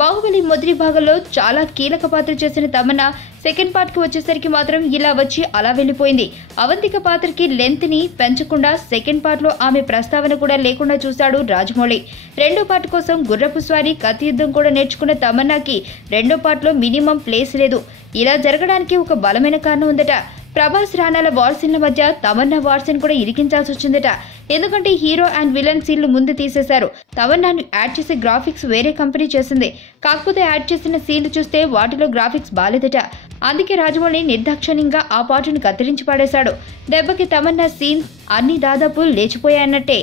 బాహుబలి మొదటి భాగంలో చాలా కీలక పాత్ర చేసిన తమన్నా సెకండ్ పార్ట్ కి వచ్చేసరికి మాత్రం ఇలా వచ్చి అలా వెళ్ళిపోయింది. అవంతిక పాత్రకి లెంత్ ని పెంచకుండా సెకండ్ పార్ట్ లో ఆమె ప్రస్తావన కూడా లేకుండా చూశాడు రాజమౌళి. రెండో పార్ట్ కోసం గుర్రపు స్వారీ, కత్తి యుద్ధం కూడా నేర్చుకున్న తమన్నాకి రెండో పార్ట్ లో మినిమం ప్లేస్ లేదు. ఇలా జరగడానికి ఒక బలమైన కారణం ఉందట. ప్రభాస్ రాణాల వార్ సీన్ల మధ్య తమన్నా వార్ సీన్ కూడా ఇరికించాల్సి వచ్చిందట. ఎందుకంటే హీరో అండ్ విలన్ సీన్లు ముందు తీసేశారు. తమన్నాను యాడ్ చేసే గ్రాఫిక్స్ వేరే కంపెనీ చేసింది. కాకపోతే యాడ్ చేసిన సీన్లు చూస్తే వాటిలో గ్రాఫిక్స్ బాలేదట. అందుకే రాజమౌళి నిర్దాక్షిణ్యంగా ఆ పాటను కత్తిరించి పడేశాడు. దెబ్బకి తమన్నా సీన్స్ అన్ని దాదాపు లేచిపోయాయన్నట్టే.